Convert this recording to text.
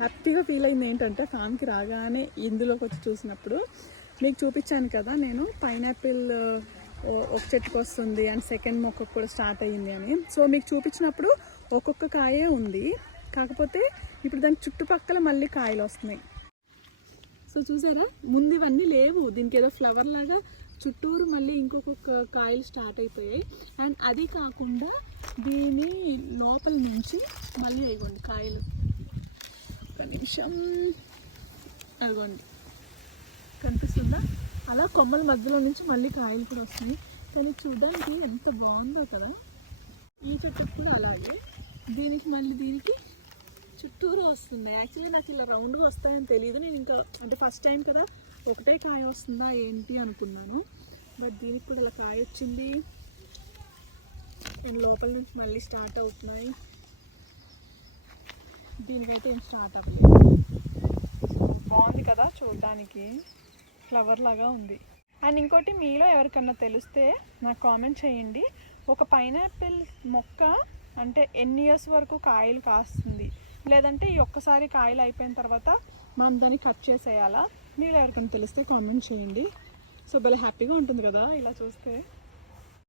హ్యాపీగా ఫీల్ అయింది ఏంటంటే ఫామ్కి రాగానే ఇందులోకి వచ్చి చూసినప్పుడు మీకు చూపించాను కదా నేను పైనాపిల్ ఒక చెట్టుకు వస్తుంది అండ్ సెకండ్ మొక్కకు కూడా స్టార్ట్ అయ్యింది అని. సో మీకు చూపించినప్పుడు ఒక్కొక్క కాయే ఉంది, కాకపోతే ఇప్పుడు దాని చుట్టుపక్కల మళ్ళీ కాయలు వస్తున్నాయి. సో చూసారా, ముందు ఇవన్నీ లేవు, దీనికి ఏదో ఫ్లవర్ లాగా చుట్టూరు మళ్ళీ ఇంకొక కాయలు స్టార్ట్ అయిపోయాయి. అండ్ అది కాకుండా దీని లోపల నుంచి మళ్ళీ అయిపోండి కాయలు. ఒక నిమిషం, అదిగోండి కనిపిస్తుందా, అలా కొమ్మల మధ్యలో నుంచి మళ్ళీ కాయలు కూడా వస్తున్నాయి. కానీ చూడడానికి ఎంత బాగుందో కదా. ఈ చెట్టుకు కూడా అలాగే దీనికి మళ్ళీ దీనికి చుట్టూరు వస్తున్నాయి. యాక్చువల్లీ నాకు ఇలా రౌండ్గా వస్తాయని తెలియదు, నేను ఇంకా అంటే ఫస్ట్ టైం కదా ఒకటే కాయ వస్తుందా ఏంటి అనుకున్నాను. బట్ దీనికి కూడా ఇలా కాయ వచ్చింది అండ్ లోపల నుంచి మళ్ళీ స్టార్ట్ అవుతున్నాయి. దీనికైతే ఏం స్టార్ట్ అవ్వలేదు. బాగుంది కదా చూడడానికి, ఫ్లవర్ లాగా ఉంది. అండ్ ఇంకోటి మీలో ఎవరికన్నా తెలిస్తే నాకు కామెంట్ చేయండి, ఒక పైనాపిల్ మొక్క అంటే ఎన్ని ఇయర్స్ వరకు కాయలు కాస్తుంది, లేదంటే ఈ ఒక్కసారి కాయలు అయిపోయిన తర్వాత మనం దాన్ని కట్ చేసేయాలా, మీరు ఎవరికైనా తెలిస్తే కామెంట్ చేయండి. సో భలే హ్యాపీగా ఉంటుంది కదా ఇలా చూస్తే.